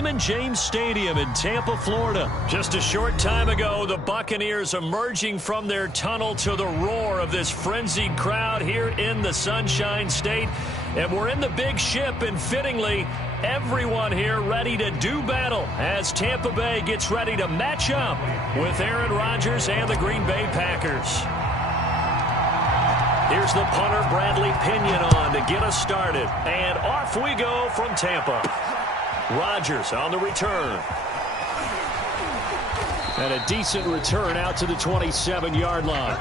Raymond James Stadium in Tampa, Florida. Just a short time ago, the Buccaneers emerging from their tunnel to the roar of this frenzied crowd here in the Sunshine State. And we're in the big ship, and fittingly, everyone here ready to do battle as Tampa Bay gets ready to match up with Aaron Rodgers and the Green Bay Packers. Here's the punter, Bradley Pinion, on to get us started. And off we go from Tampa. Rodgers on the return. And a decent return out to the 27-yard line.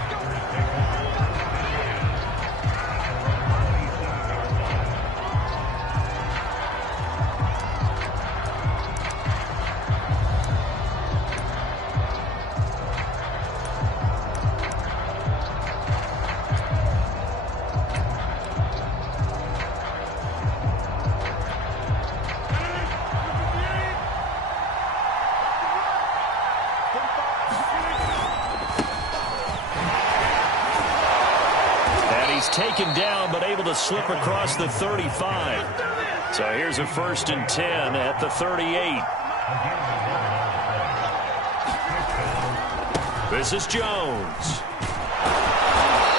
Taken down, but able to slip across the 35. So here's a 1st and 10 at the 38. This is Jones.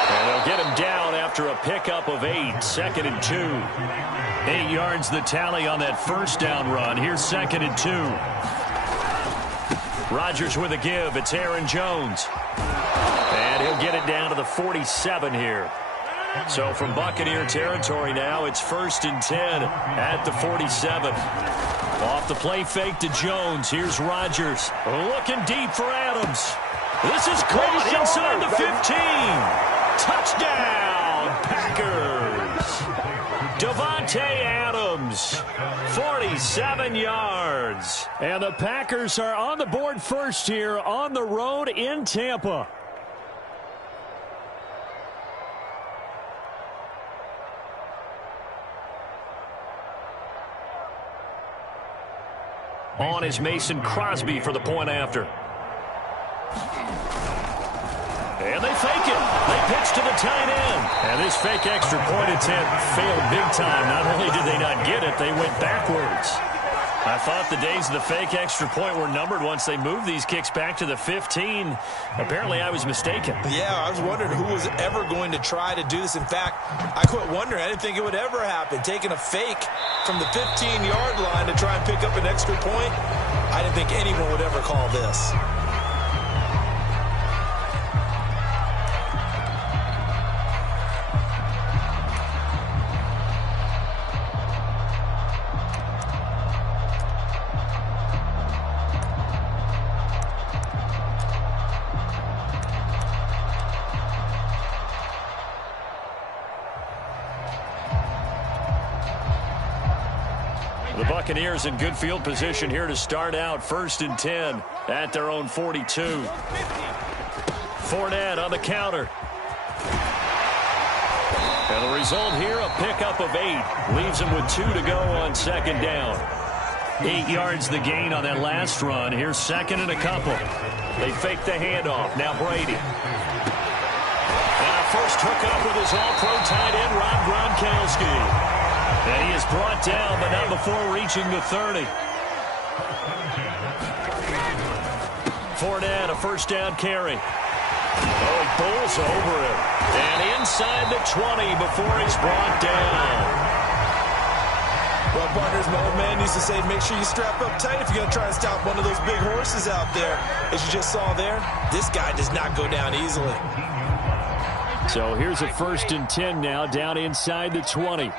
And they'll get him down after a pickup of 8. 2nd and 2. 8 yards the tally on that first down run. Here's 2nd and 2. Rodgers with a give. It's Aaron Jones. And he'll get it down to the 47 here. So from Buccaneer territory now, it's 1st and 10 at the 47. Off the play fake to Jones. Here's Rodgers. Looking deep for Adams. This is caught inside the 15. Touchdown, Packers. Davante Adams, 47 yards. And the Packers are on the board first here on the road in Tampa. On is Mason Crosby for the point after. And they fake it. They pitch to the tight end. And this fake extra point attempt failed big time. Not only did they not get it, they went backwards. I thought the days of the fake extra point were numbered once they moved these kicks back to the 15. Apparently, I was mistaken. Yeah, I was wondering who was ever going to try to do this. In fact, I quit wondering. I didn't think it would ever happen. Taking a fake from the 15-yard line to try and pick up an extra point, I didn't think anyone would ever call this. The Buccaneers in good field position here to start out. 1st and 10 at their own 42. Fournette on the counter. And the result here, a pickup of 8. Leaves him with 2 to go on 2nd down. 8 yards the gain on that last run. Here's 2nd and a couple. They fake the handoff. Now Brady. And a first hookup with his all-pro tight end, Rob Gronkowski. And he is brought down, but not before reaching the 30. Fournette, a 1st down carry. Oh, he pulls over him. And inside the 20 before he's brought down. Well, partners, my old man used to say, make sure you strap up tight if you're going to try and stop one of those big horses out there. As you just saw there, this guy does not go down easily. So here's a 1st and 10 now, down inside the 20.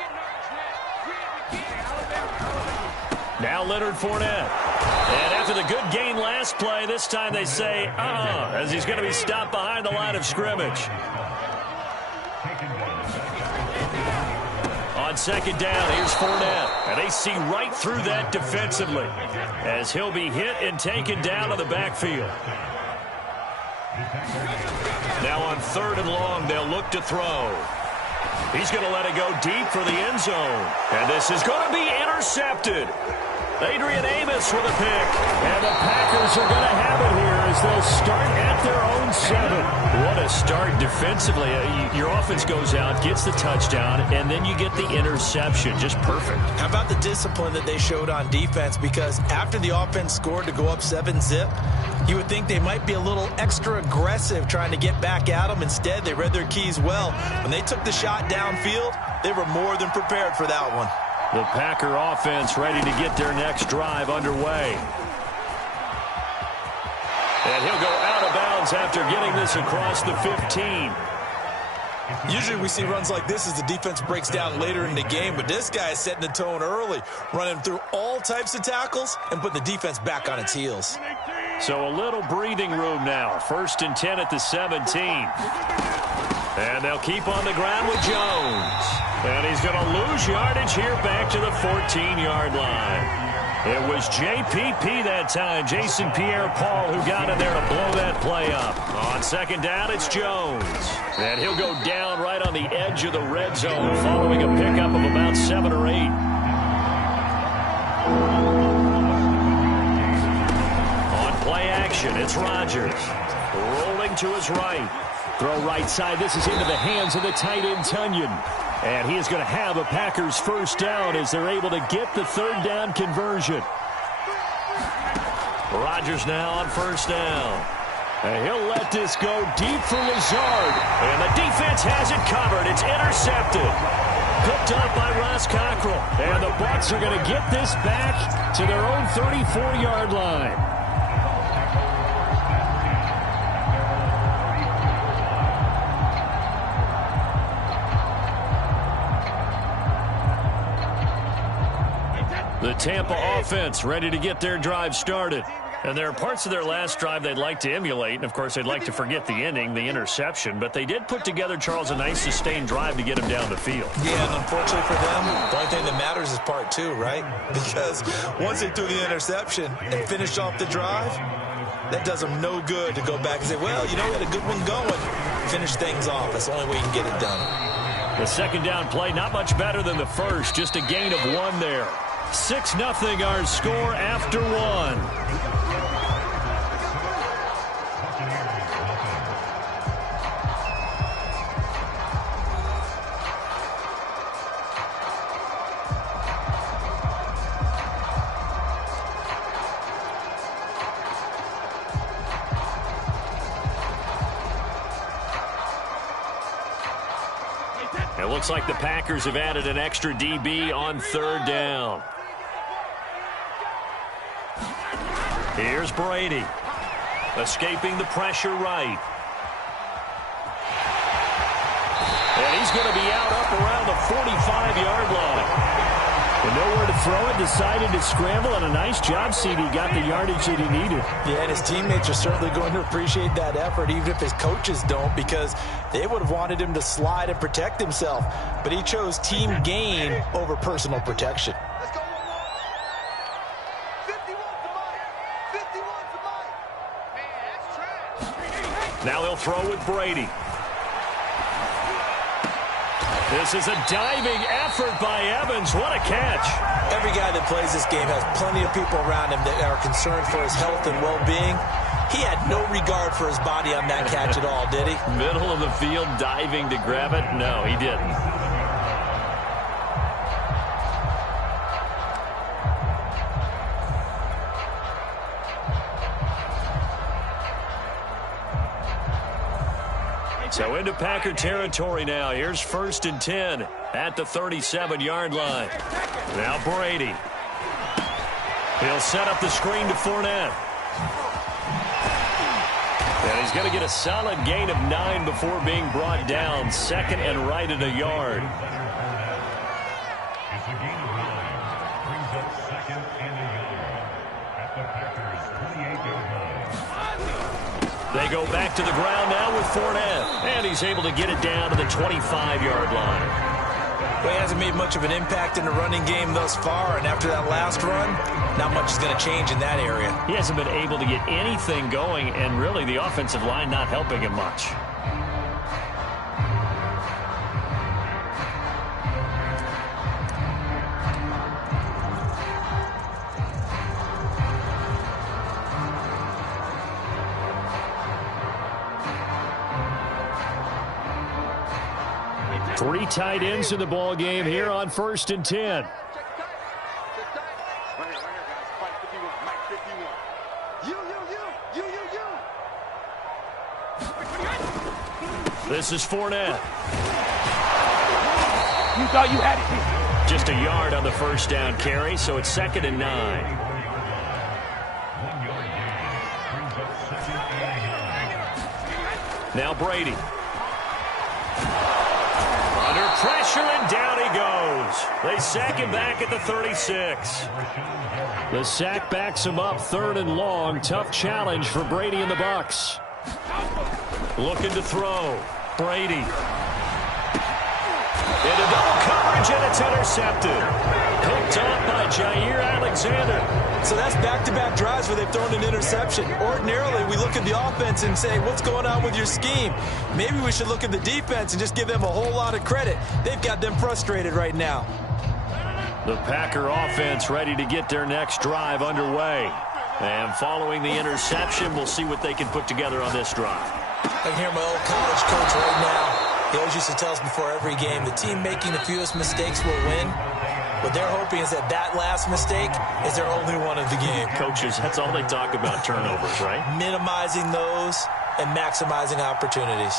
Now Leonard Fournette. And after the good gain last play, this time they say, as he's going to be stopped behind the line of scrimmage. On 2nd down, here's Fournette. And they see right through that defensively as he'll be hit and taken down to the backfield. Now on 3rd and long, they'll look to throw. He's going to let it go deep for the end zone. And this is going to be intercepted. Adrian Amos with a pick. And the Packers are going to have it here as they'll start at their own 7. What a start defensively. Your offense goes out, gets the touchdown, and then you get the interception. Just perfect. How about the discipline that they showed on defense? Because after the offense scored to go up 7-zip, you would think they might be a little extra aggressive trying to get back at them. Instead, they read their keys well. When they took the shot downfield, they were more than prepared for that one. The Packer offense ready to get their next drive underway. And he'll go out of bounds after getting this across the 15. Usually we see runs like this as the defense breaks down later in the game, but this guy is setting the tone early, running through all types of tackles and putting the defense back on its heels. So a little breathing room now. 1st and 10 at the 17. And they'll keep on the ground with Jones. And he's going to lose yardage here back to the 14-yard line. It was JPP that time, Jason Pierre-Paul, who got in there to blow that play up. On 2nd down, it's Jones. And he'll go down right on the edge of the red zone following a pickup of about 7 or 8. On play action, it's Rodgers. Rolling to his right. Throw right side. This is into the hands of the tight end, Tunyon. And he is going to have a Packers 1st down as they're able to get the 3rd down conversion. Rodgers now on 1st down. And he'll let this go deep for Lazard. And the defense has it covered. It's intercepted. Picked up by Ross Cockrell. And the Bucs are going to get this back to their own 34-yard line. The Tampa offense ready to get their drive started. And there are parts of their last drive they'd like to emulate. And, of course, they'd like to forget the ending, the interception. But they did put together, Charles, a nice sustained drive to get him down the field. Yeah, and unfortunately for them, the only thing that matters is part 2, right? Because once they threw the interception and finished off the drive, that does them no good to go back and say, well, you know, we had a good one going. Finish things off. That's the only way you can get it done. The 2nd down play, not much better than the first. Just a gain of 1 there. 6-0 our score after 1. It looks like the Packers have added an extra DB on 3rd down. Here's Brady. Escaping the pressure right. And he's going to be out up around the 45-yard line. And nowhere to throw it, decided to scramble, and a nice job, CD. Got the yardage that he needed. Yeah, and his teammates are certainly going to appreciate that effort, even if his coaches don't, because they would have wanted him to slide and protect himself. But he chose team gain over personal protection. Now he'll throw with Brady. This is a diving effort by Evans. What a catch. Every guy that plays this game has plenty of people around him that are concerned for his health and well-being. He had no regard for his body on that catch at all, did he? Middle of the field, diving to grab it? No, he didn't. So into Packer territory now. Here's 1st and 10 at the 37-yard line. Now Brady. He'll set up the screen to Fournette. And he's going to get a solid gain of 9 before being brought down. 2nd and right at a yard. They go back to the ground now with Fournette. And he's able to get it down to the 25-yard line. Well, he hasn't made much of an impact in the running game thus far, and after that last run, not much is going to change in that area. He hasn't been able to get anything going, and really the offensive line not helping him much. Three tight ends in the ball game here on 1st and 10. This is Fournette. You thought you had it. Just a yard on the first down carry, so it's 2nd and 9. Now Brady. Under pressure, and down he goes. They sack him back at the 36. The sack backs him up 3rd and long. Tough challenge for Brady and the Bucs. Looking to throw. Brady. Into double coverage, and it's intercepted. Picked up by Jair Alexander. So that's back-to-back drives where they've thrown an interception. Ordinarily, we look at the offense and say, what's going on with your scheme? Maybe we should look at the defense and just give them a whole lot of credit. They've got them frustrated right now. The Packer offense ready to get their next drive underway. And following the interception, we'll see what they can put together on this drive. I can hear my old college coach right now. He always used to tell us before every game, the team making the fewest mistakes will win. What they're hoping is that that last mistake is their only one of the game. Coaches, that's all they talk about, turnovers, right? Minimizing those and maximizing opportunities.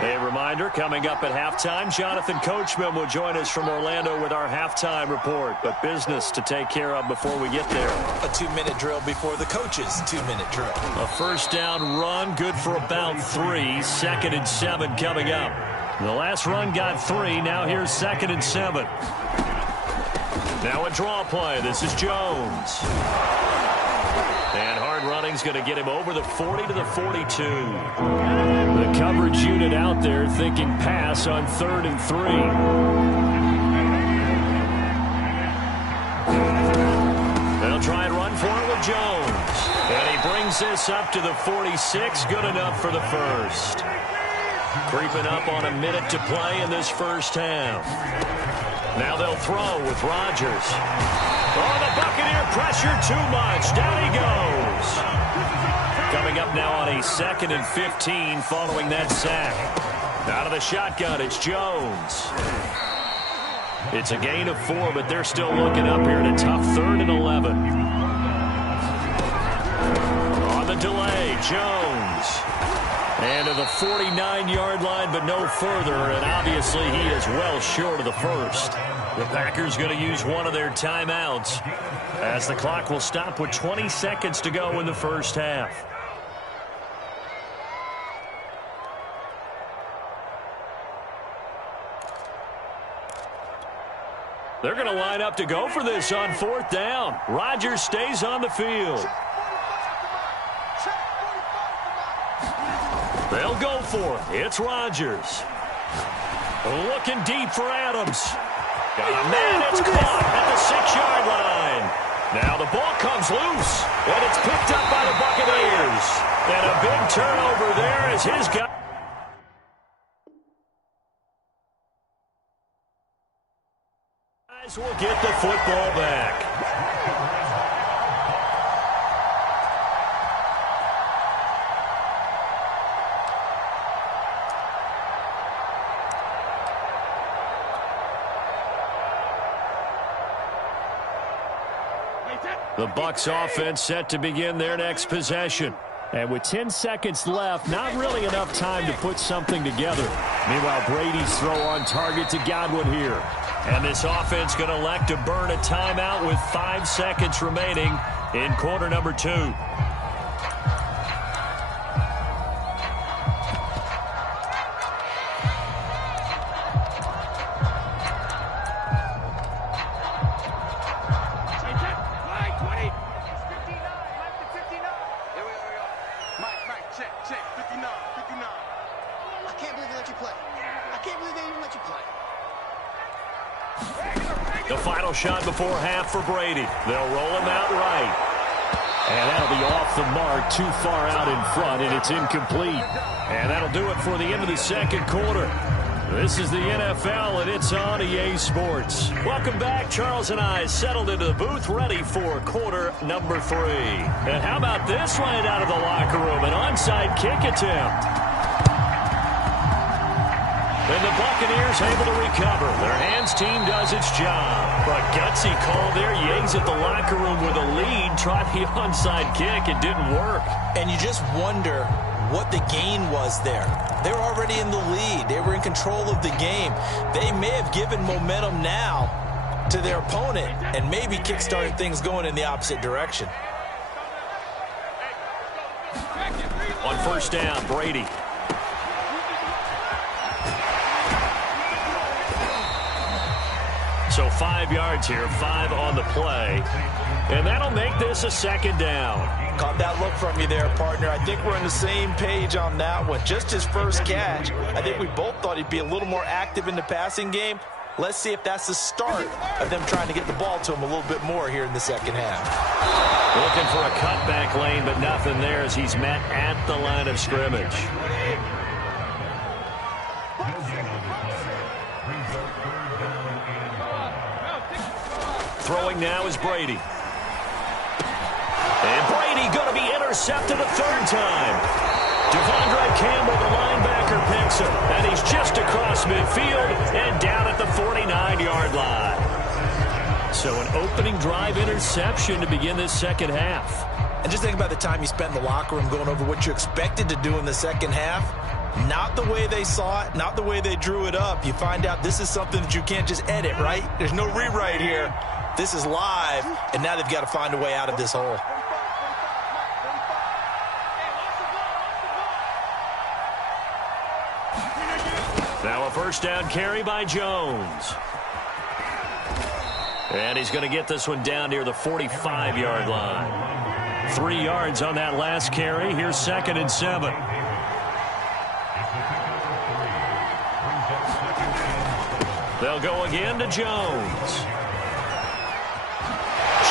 A reminder, coming up at halftime, Jonathan Coachman will join us from Orlando with our halftime report. But business to take care of before we get there. A 2-minute drill before the coach's 2-minute drill. A first down run, good for about 3. 2nd and 7 coming up. The last run got 3. Now here's 2nd and 7. Now a draw play. This is Jones. And hard running's going to get him over the 40 to the 42. The coverage unit out there thinking pass on 3rd and 3. They'll try and run for it with Jones. And he brings this up to the 46. Good enough for the first. Creeping up on a minute to play in this first half. Now they'll throw with Rodgers. Oh, the Buccaneer pressure too much. Down he goes. Coming up now on a 2nd and 15 following that sack. Out of the shotgun, it's Jones. It's a gain of 4, but they're still looking up here at a tough 3rd and 11. On the delay, Jones. And to the 49-yard line, but no further, and obviously he is well short of the first. The Packers going to use one of their timeouts as the clock will stop with 20 seconds to go in the first half. They're going to line up to go for this on 4th down. Rodgers stays on the field. They'll go for it. It's Rodgers. Looking deep for Adams. Got a man. It's caught at the 6-yard line. Now the ball comes loose, and it's picked up by the Buccaneers. And a big turnover there as his guy. Will get the football back. The Bucs offense set to begin their next possession. And with 10 seconds left, not really enough time to put something together. Meanwhile, Brady's throw on target to Godwin here. And this offense going to elect to burn a timeout with 5 seconds remaining in quarter number 2. The final shot before half for Brady. They'll roll him out right. And that'll be off the mark, too far out in front, and it's incomplete. And that'll do it for the end of the second quarter. This is the NFL, and it's on EA Sports. Welcome back. Charles and I settled into the booth, ready for quarter number 3. And how about this right out of the locker room? An onside kick attempt. And the Buccaneers able to recover. Their hands team does its job. But gutsy call there. Yates at the locker room with a lead. Tried the onside kick. It didn't work. And you just wonder what the gain was there. They were already in the lead. They were in control of the game. They may have given momentum now to their opponent and maybe kickstarted things going in the opposite direction. On first down, Brady. So 5 yards here, 5 on the play. And that'll make this a second down. Caught that look from you there, partner. I think we're on the same page on that one. Just his first catch. I think we both thought he'd be a little more active in the passing game. Let's see if that's the start of them trying to get the ball to him a little bit more here in the second half. Looking for a cutback lane, but nothing there as he's met at the line of scrimmage. Throwing now is Brady. And Brady going to be intercepted a third time. Devondre Campbell, the linebacker, picks him. And he's just across midfield and down at the 49-yard line. So an opening drive interception to begin this second half. And just think about the time you spent in the locker room going over what you expected to do in the second half. Not the way they saw it, not the way they drew it up. You find out this is something that you can't just edit, right? There's no rewrite here. This is live, and now they've got to find a way out of this hole. Now a first down carry by Jones. And he's going to get this one down near the 45-yard line. 3 yards on that last carry. Here's 2nd and 7. They'll go again to Jones.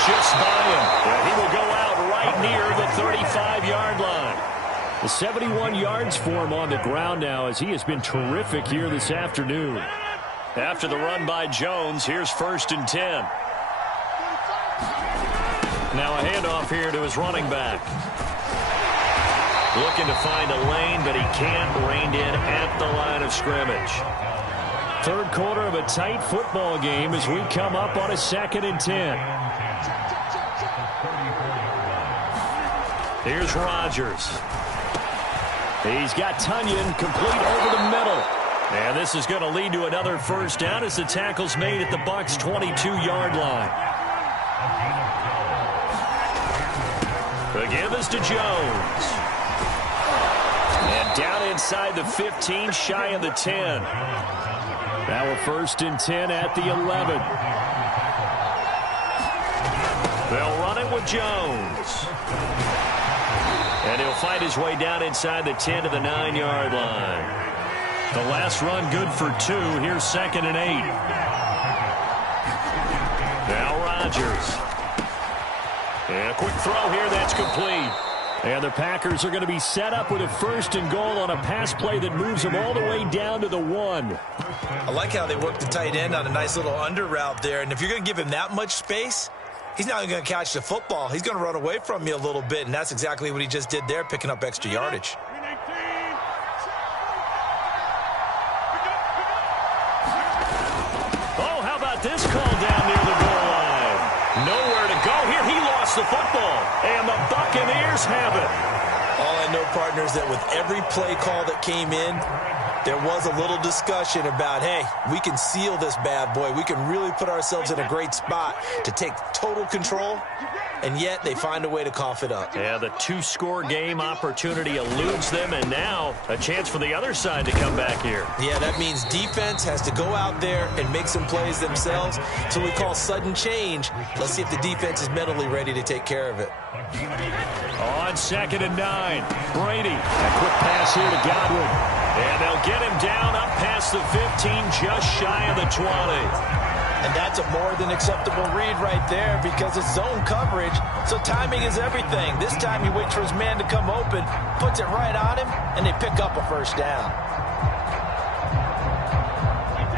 Shifts by him. And he will go out right near the 35-yard line. The 71 yards for him on the ground now as he has been terrific here this afternoon. After the run by Jones, here's 1st and 10. Now a handoff here to his running back. Looking to find a lane, but he can't. Reined in at the line of scrimmage. Third quarter of a tight football game as we come up on a 2nd and 10. Here's Rodgers. He's got Tunyon complete over the middle. And this is going to lead to another first down as the tackle's made at the Bucs' 22-yard line. The give is to Jones. And down inside the 15, shy of the 10. Now a 1st and 10 at the 11. They'll run it with Jones. And he'll find his way down inside the 10 to the 9-yard line. The last run good for 2. Here's 2nd and 8. Now Rodgers. And a quick throw here that's complete. And the Packers are going to be set up with a 1st and goal on a pass play that moves them all the way down to the 1. I like how they work the tight end on a nice little under route there. And if you're going to give him that much space, he's not going to catch the football. He's going to run away from you a little bit, and that's exactly what he just did there, picking up extra yardage. Oh, how about this call down near the goal line? Nowhere to go here. He lost the football, and the Buccaneers have it. All I know, partners, that with every play call that came in, there was a little discussion about, hey, we can seal this bad boy. We can really put ourselves in a great spot to take total control, and yet they find a way to cough it up. Yeah, the 2-score game opportunity eludes them, and now a chance for the other side to come back here. Yeah, that means defense has to go out there and make some plays themselves. So we call sudden change. Let's see if the defense is mentally ready to take care of it. On 2nd and 9, Brady. A quick pass here to Godwin. And they'll get him down up past the 15, just shy of the 20. And that's a more than acceptable read right there because it's zone coverage, so timing is everything. This time he waits for his man to come open, puts it right on him, and they pick up a first down.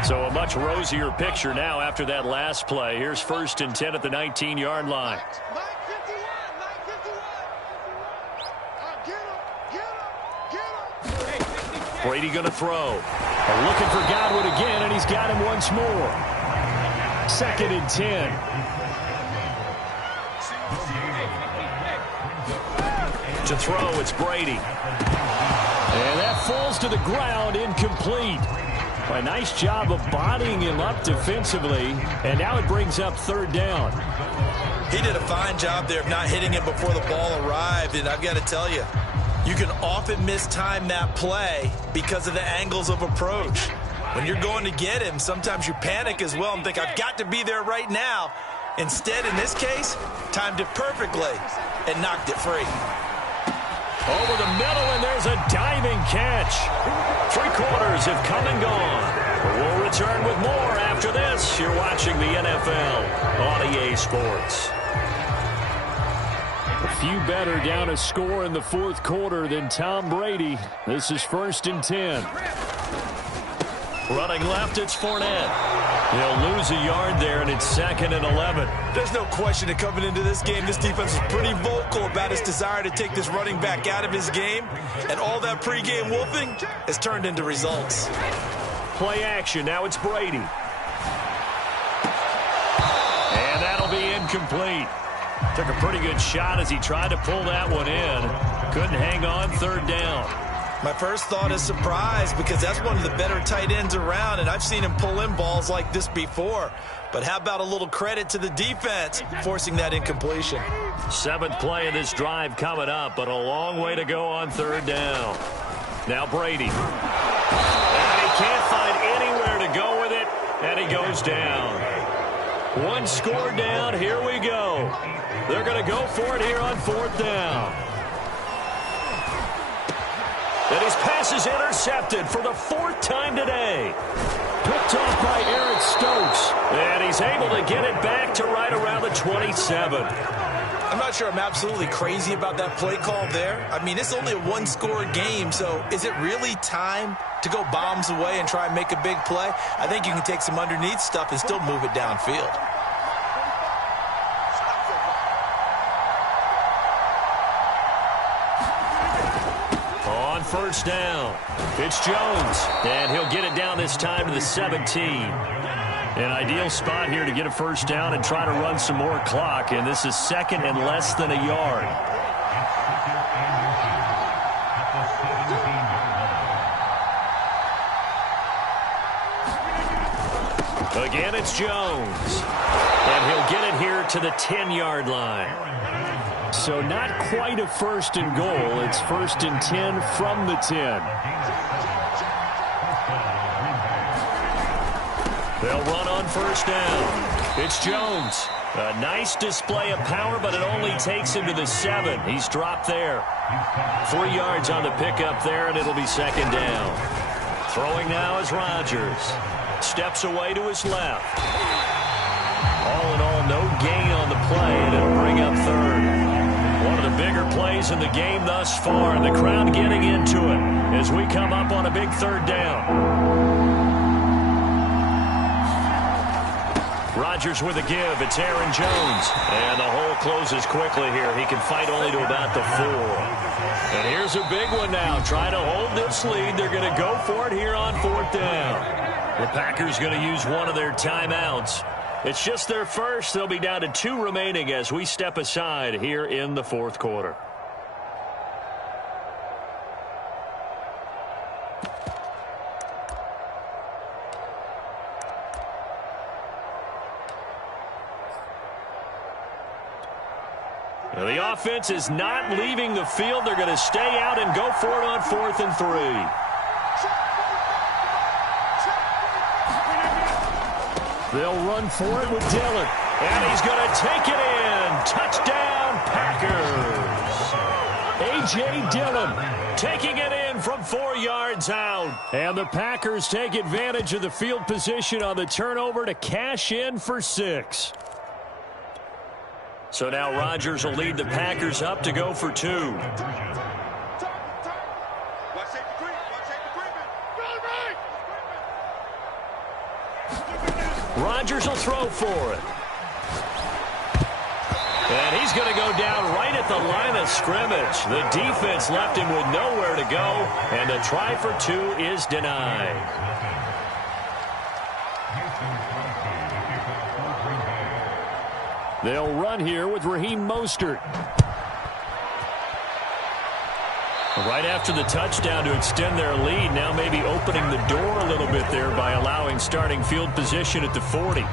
So a much rosier picture now after that last play. Here's 1st and 10 at the 19-yard line. Brady going to throw. Looking for Godwin again, and he's got him once more. 2nd and 10. To throw, it's Brady. And that falls to the ground, incomplete. A nice job of bodying him up defensively, and now it brings up 3rd down. He did a fine job there of not hitting him before the ball arrived, and I've got to tell you, you can often mistime that play because of the angles of approach. When you're going to get him, sometimes you panic as well and think, I've got to be there right now. Instead, in this case, timed it perfectly and knocked it free. Over the middle, and there's a diving catch. 3 quarters have come and gone. We'll return with more after this. You're watching the NFL on EA Sports. A few better down a score in the 4th quarter than Tom Brady. This is 1st and 10. Running left, it's Fournette. He'll lose a yard there, and it's 2nd and 11. There's no question that coming into this game, this defense is pretty vocal about its desire to take this running back out of his game. And all that pregame wolfing has turned into results. Play action. Now it's Brady. And that'll be incomplete. Took a pretty good shot as he tried to pull that one in. Couldn't hang on. 3rd down. My first thought is surprise because that's one of the better tight ends around, and I've seen him pull in balls like this before. But how about a little credit to the defense forcing that incompletion? 7th play of this drive coming up, but a long way to go on 3rd down. Now Brady. And he can't find anywhere to go with it, and he goes down. 1 score down. Here we go. They're going to go for it here on 4th down. And his pass is intercepted for the 4th time today. Picked off by Eric Stokes. And he's able to get it back to right around the 27. I'm not sure I'm absolutely crazy about that play call there. I mean, it's only a 1-score game, so is it really time to go bombs away and try and make a big play? I think you can take some underneath stuff and still move it downfield. On 1st down, it's Jones, and he'll get it down this time to the 17. An ideal spot here to get a 1st down and try to run some more clock, and this is 2nd and less than a yard. Again, it's Jones, and he'll get it here to the 10-yard line. So not quite a 1st and goal. It's 1st and 10 from the 10. They'll run on 1st down. It's Jones. A nice display of power, but it only takes him to the 7. He's dropped there. 3 yards on the pickup there, and it'll be 2nd down. Throwing now is Rodgers. Steps away to his left. All in all, no gain on the play, and it'll bring up 3rd. One of the bigger plays in the game thus far, and the crowd getting into it as we come up on a big 3rd down. Rodgers with a give. It's Aaron Jones. And the hole closes quickly here. He can fight only to about the 4. And here's a big one now. Trying to hold this lead. They're going to go for it here on 4th down. The Packers going to use one of their timeouts. It's just their first. They'll be down to 2 remaining as we step aside here in the 4th quarter. Now the offense is not leaving the field. They're going to stay out and go for it on 4th and 3. They'll run for it with Dillon. And he's going to take it in. Touchdown, Packers. A.J. Dillon taking it in from 4 yards out. And the Packers take advantage of the field position on the turnover to cash in for 6. So now Rodgers will lead the Packers up to go for 2. Rodgers will throw for it. And he's going to go down right at the line of scrimmage. The defense left him with nowhere to go, and the try for two is denied. They'll run here with Raheem Mostert. Right after the touchdown to extend their lead, now maybe opening the door a little bit there by allowing starting field position at the 40.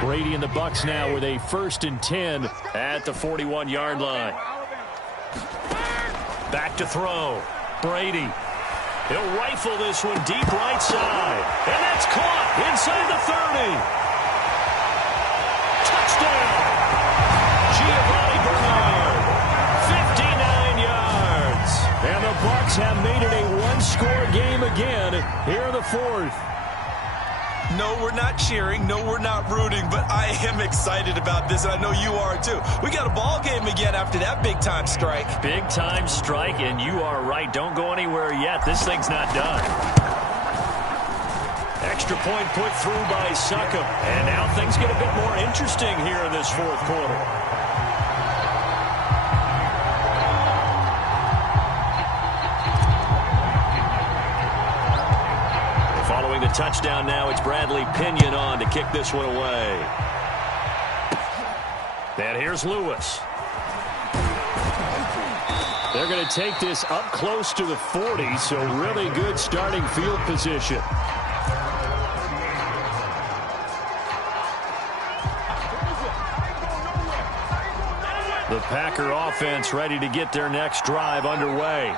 Brady and the Bucs now with a 1st and 10 at the 41-yard line. Back to throw. Brady. He'll rifle this one deep right side. And that's caught inside the 30. Touchdown. Giovanni Bernard. 59 yards. And the Bucs have made it a one-score game again here in the 4th. No, we're not cheering. No, we're not rooting. But I am excited about this, and I know you are too. We got a ball game again after that big-time strike. Big-time strike, and you are right. Don't go anywhere yet. This thing's not done. Extra point put through by Succop. And now things get a bit more interesting here in this 4th quarter. Following the touchdown now, it's Bradley Pinion on to kick this one away. And here's Lewis. They're going to take this up close to the 40, so really good starting field position. The Packer offense ready to get their next drive underway.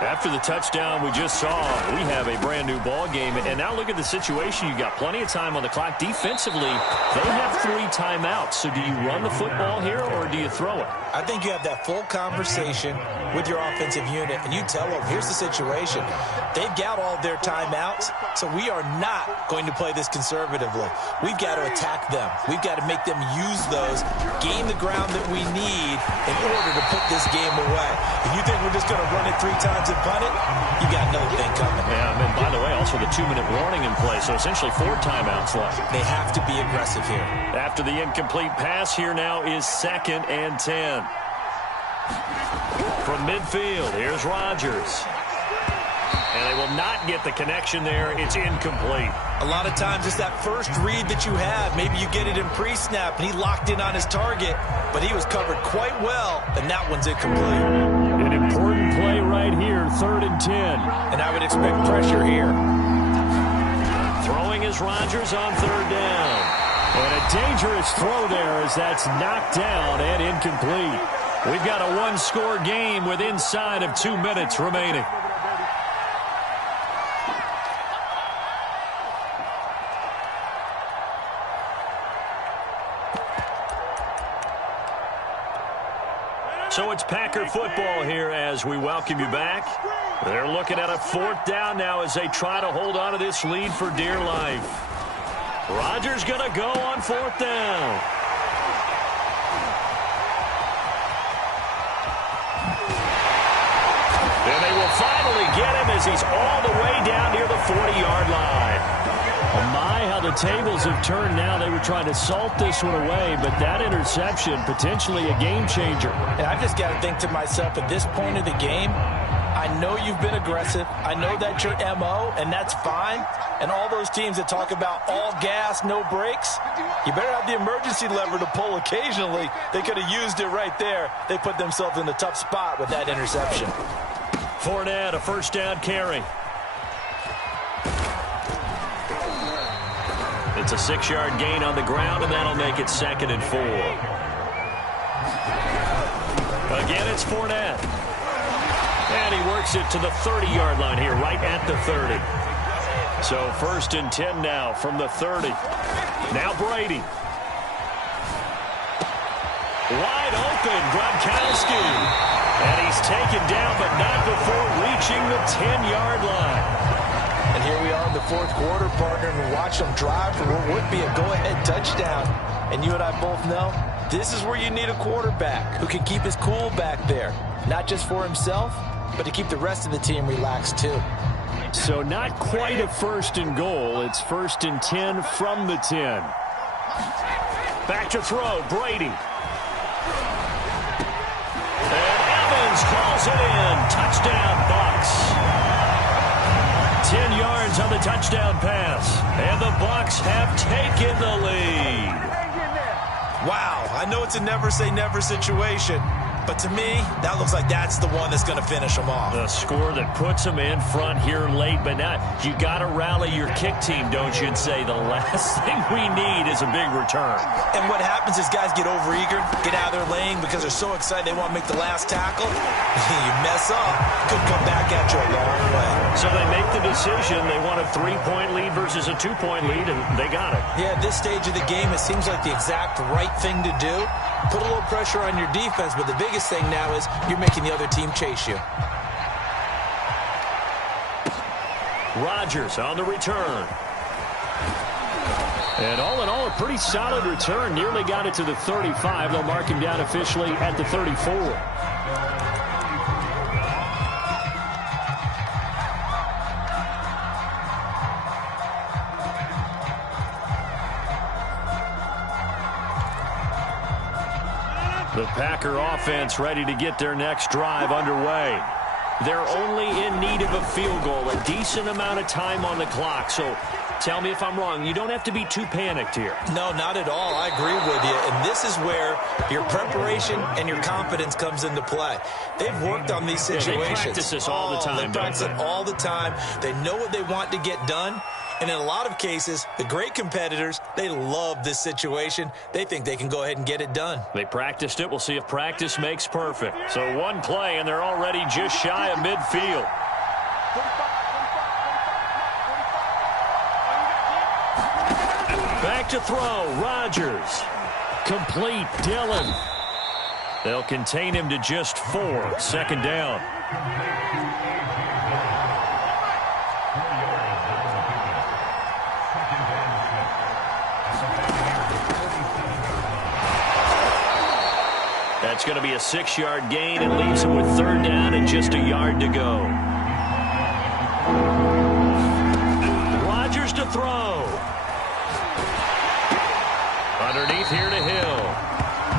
After the touchdown we just saw, we have a brand-new ball game. And now look at the situation. You've got plenty of time on the clock. Defensively, they have 3 timeouts. So do you run the football here or do you throw it? I think you have that full conversation with your offensive unit, and you tell them, here's the situation. They've got all their timeouts, so we are not going to play this conservatively. We've got to attack them. We've got to make them use those, gain the ground that we need in order to put this game away. If you think we're just going to run it 3 times and punt it, you got another thing coming. Yeah, and by the way, also the 2-minute warning in play, so essentially 4 timeouts left. They have to be aggressive here. After the incomplete pass, here now is 2nd and 10. From midfield, here's Rodgers. And they will not get the connection there. It's incomplete. A lot of times it's that first read that you have. Maybe you get it in pre-snap, and he locked in on his target, but he was covered quite well, and that one's incomplete. An important play right here, 3rd and 10. And I would expect pressure here. Throwing is Rodgers on 3rd down. And a dangerous throw there as that's knocked down and incomplete. We've got a one-score game with inside of 2 minutes remaining. So it's Packer football here as we welcome you back. They're looking at a 4th down now as they try to hold on to this lead for dear life. Rodgers going to go on 4th down. And they will finally get him as he's all the way down near the 40-yard line. Oh my, how the tables have turned now. They were trying to salt this one away, but that interception, potentially a game changer. And I've just got to think to myself, at this point of the game, I know you've been aggressive. I know that's your MO, and that's fine. And all those teams that talk about all gas, no brakes, you better have the emergency lever to pull occasionally. They could have used it right there. They put themselves in a tough spot with that interception. Fournette, a 1st down carry. It's a 6-yard gain on the ground, and that'll make it 2nd and 4. Again, it's Fournette. And he works it to the 30-yard line here, right at the 30. So 1st and 10 now from the 30. Now Brady. Wide open, Gronkowski. And he's taken down, but not before reaching the 10-yard line. And here we are in the 4th quarter, partner, and watch them drive for what would be a go-ahead touchdown. And you and I both know this is where you need a quarterback who can keep his cool back there, not just for himself, but to keep the rest of the team relaxed too. So not quite a 1st and goal. It's 1st and 10 from the 10. Back to throw, Brady. And Evans calls it in. Touchdown, Bucs. 10 yards on the touchdown pass. And the Bucs have taken the lead. Wow, I know it's a never-say-never situation, but to me, that looks like that's the one that's going to finish them off. The score that puts them in front here late, but now you got to rally your kick team, don't you, and say the last thing we need is a big return. And what happens is guys get overeager, get out of their lane because they're so excited they want to make the last tackle. You mess up, could come back at you a long way. So they make the decision. They want a 3-point lead versus a 2-point lead, and they got it. Yeah, at this stage of the game, it seems like the exact right thing to do. Put a little pressure on your defense, but the biggest thing now is you're making the other team chase you. Rodgers on the return. And all in all, a pretty solid return. Nearly got it to the 35. They'll mark him down officially at the 34. The Packer offense ready to get their next drive underway. They're only in need of a field goal, a decent amount of time on the clock. So tell me if I'm wrong. You don't have to be too panicked here. No, not at all. I agree with you. And this is where your preparation and your confidence comes into play. They've worked on these situations. Yeah, they practice this all the time. They practice it all the time. They know what they want to get done. And in a lot of cases, the great competitors, they love this situation. They think they can go ahead and get it done. They practiced it. We'll see if practice makes perfect. So one play, and they're already just shy of midfield. Back to throw, Rodgers. Complete, Dillon. They'll contain him to just 4. 2nd down. That's going to be a 6-yard gain and leaves him with 3rd down and just a yard to go. Rodgers to throw. Underneath here to Hill.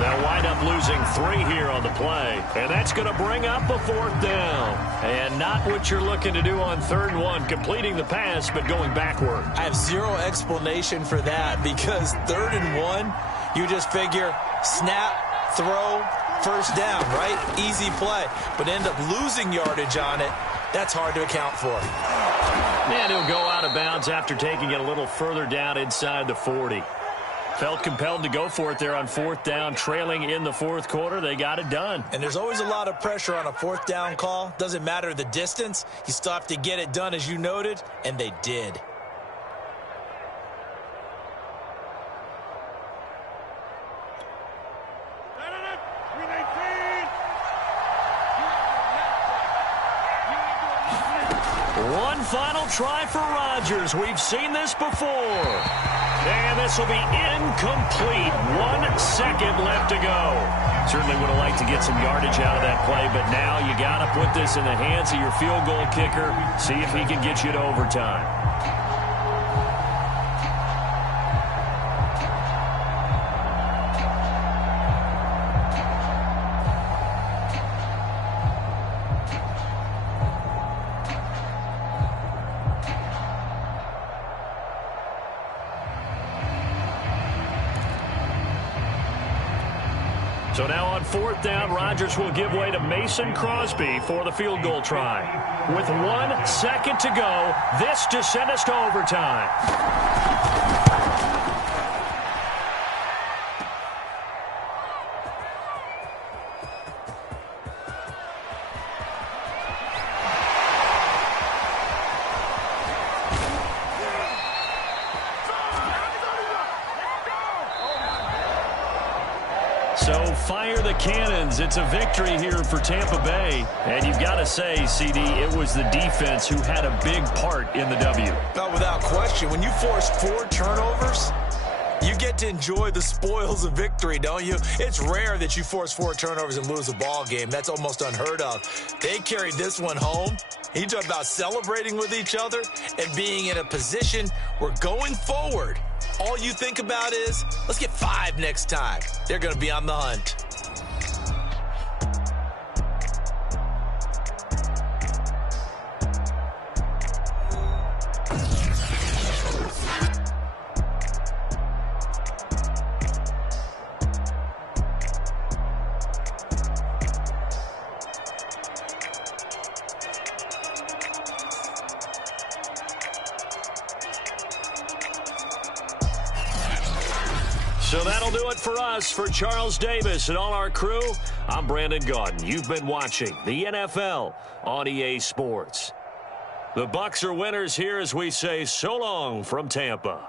They'll wind up losing 3 here on the play. And that's going to bring up a 4th down. And not what you're looking to do on 3rd and 1, completing the pass but going backward. I have zero explanation for that because 3rd and 1, you just figure snap, throw, 1st down, right? Easy play. But end up losing yardage on it. That's hard to account for. And he'll go out of bounds after taking it a little further down inside the 40. Felt compelled to go for it there on 4th down, trailing in the 4th quarter. They got it done. And there's always a lot of pressure on a 4th down call. Doesn't matter the distance. You still have to get it done, as you noted, and they did. One final try for Rodgers. We've seen this before. And this will be incomplete. 1 second left to go. Certainly would have liked to get some yardage out of that play, but now you got to put this in the hands of your field goal kicker. See if he can get you to overtime. So now on 4th down, Rodgers will give way to Mason Crosby for the field goal try. With 1 second to go, this to send us to overtime. So fire the cannons. It's a victory here for Tampa Bay. And you've got to say, CD, it was the defense who had a big part in the W. Not without question. When you force 4 turnovers, You get to enjoy the spoils of victory, don't you? It's rare that you force 4 turnovers and lose a ball game. That's almost unheard of. They carried this one home. You talk about celebrating with each other and being in a position where going forward, all you think about is, let's get 5 next time. They're going to be on the hunt. So that'll do it for us. For Charles Davis and all our crew, I'm Brandon Gaudin. You've been watching the NFL on EA Sports. The Bucs are winners here as we say so long from Tampa.